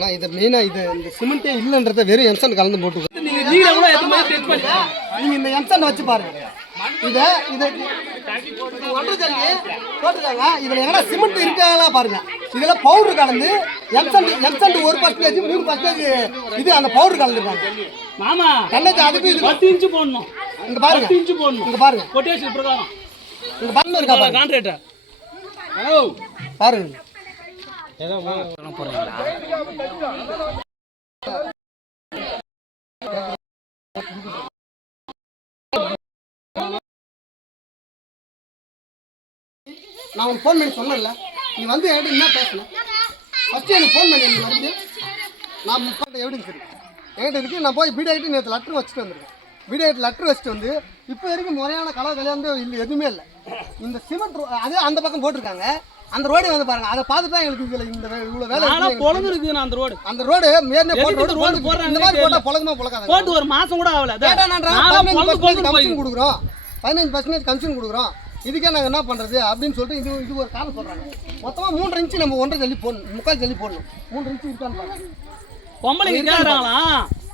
ஆனால் இதை மெயினாக இது இந்த சிமெண்ட்டே இல்லைன்றத வெறும் எம்சன் கலந்து போட்டு நீங்கள் இந்த எம்சன் வச்சு பாருங்க. இதை ஒன்று தள்ளி போட்டுருக்காங்க. இதில் எங்கன்னா சிமெண்ட் இருக்காங்களா பாருங்க. இதில் பவுடர் கலந்து எம்சன் 1% 3% இது அந்த பவுடர் கலந்துருக்காங்க. மாமா கண்ணத்து அதுக்கு இது 10 இன்ச்சு போடணும். இங்கே பாருங்க 10 இன்ச்சு போடணும். இங்கே பாருங்க கொட்டேஷன் பிரகாரம் இங்கே பாருங்க இருக்கா பாருங்க கான்ட்ராக்டர். ஹலோ பாருங்க ஏதோ போறீங்களா? நான் உனக்கு ஃபோன் பண்ணி சொன்னேன்ல, நீ வந்து என்கிட்ட என்ன பேசணும் ஃபஸ்ட்டு எனக்கு ஃபோன் பண்ணி எனக்கு மறுபடியும் நான் முப்பாட்ட எவிடன்ஸ் இருக்கு என்கிட்ட இருக்குது. நான் போய் வீடியோகிட்டு நேற்று லெட்ரு வச்சுட்டு வந்திருக்கேன். வீடியோகிட்ட லெட்ரு வச்சுட்டு வந்து இப்போ வரைக்கும் முறையான கல்யாணம் இல்லை, எதுவுமே இல்லை. இந்த சிமெண்ட் அதே அந்த பக்கம் போட்டிருக்காங்க. அந்த ரோடு வந்து பாருங்க, அதை பார்த்துட்டு தான் எங்களுக்கு இதில் இந்த இவ்வளோ வேலை பொழங்கு இருக்குது. நான் அந்த ரோடு மேலே போட்டு ரோடு போடுறேன். இந்த மாதிரி போட்டால் பொழங்குமா பொழக்காது. போட்டு ஒரு மாதம் கூட ஆகல. 15% கமிஷன் கொடுக்குறோம், 15% கமிஷன் கொடுக்குறோம். இதுக்கே நாங்கள் என்ன பண்ணுறது அப்படின்னு சொல்லிட்டு இது ஒரு காரணம் சொல்கிறாங்க. மொத்தமாக 3 இன்ச்சு நம்ம 1.5 ஜல்லி போடணும், 3/4 ஜல்லி போடணும். 3 இன்ச்சு இருக்கான்னு பாருங்க. பொம்பளைங்க கேட்குறாங்களா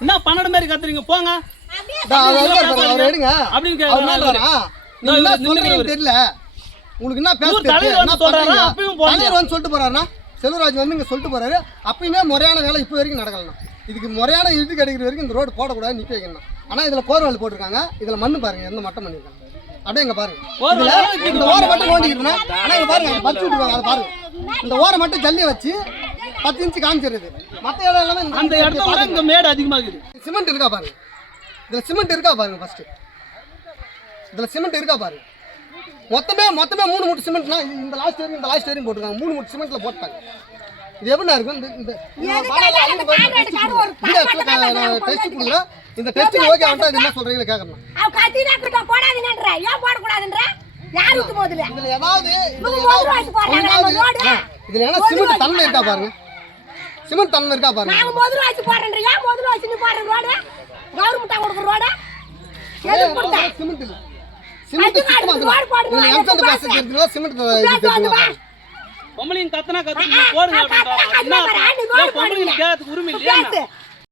என்ன 12 மாதிரி கத்துறீங்க போங்க எடுங்க அப்படின்னு தெரியல. உங்களுக்கு என்ன பேச வந்து சொல்லிட்டு போறாருன்னா செல்வராஜ் வந்து இங்கே சொல்லிட்டு போறாரு. அப்பயுமே முறையான வேலை இப்போ வரைக்கும் நடக்கலாம். இதுக்கு முறையான இது கிடைக்கிற வரைக்கும் இந்த ரோடு போடக்கூடாது, நிற்க வைக்கணும். ஆனால் இதில் கோர்வால் போட்டிருக்காங்க. இதில் மண்ணு பாருங்க எந்த மட்டம் பண்ணியிருக்காங்க. அப்படியே இங்கே பாருங்க இந்த ஓரை மட்டும் நோண்டிக்கிட்டுனா. ஆனால் இங்கே பாருங்க பறிச்சு விட்டுருவாங்க. அதை பாருங்க இந்த ஓரை மட்டும் ஜல்லியை வச்சு 10 இன்ச்சு காமிச்சிருது. மற்ற இடம் எல்லாமே அந்த இடத்துல இந்த மேடு அதிகமாகுது. சிமெண்ட் இருக்கா பாருங்க. இதில் சிமெண்ட் இருக்கா பாருங்க. ஃபர்ஸ்ட் இதில் சிமெண்ட் இருக்கா பாருங்க. மொத்தமே 3 மூட்டை சிமெண்ட்னா இந்த லாஸ்ட் வரையும் போட்டுருக்காங்க. 3 மூட்டை சிமெண்ட்ல போட்டாங்க. இது எப்படின்னா இருக்கும் இந்த டெஸ்ட் கொடுங்க. இந்த டெஸ்ட் ஓகே ஆகிட்டா இது என்ன சொல்றீங்களா கேட்கணும். இதுல ஏதாவது இதுல ஏன்னா சிமெண்ட் தன்மை இருக்கா பாருங்க. சிமெண்ட் தன்மை இருக்கா பாருங்க. சிமெண்ட் இல்ல சிமெண்ட் பொம்பளைங்க கத்துனா கத்துங்க போடுங்க அப்படின்றாங்க. என்ன பொம்பளைங்க கேட்க உரிமை இல்லையா?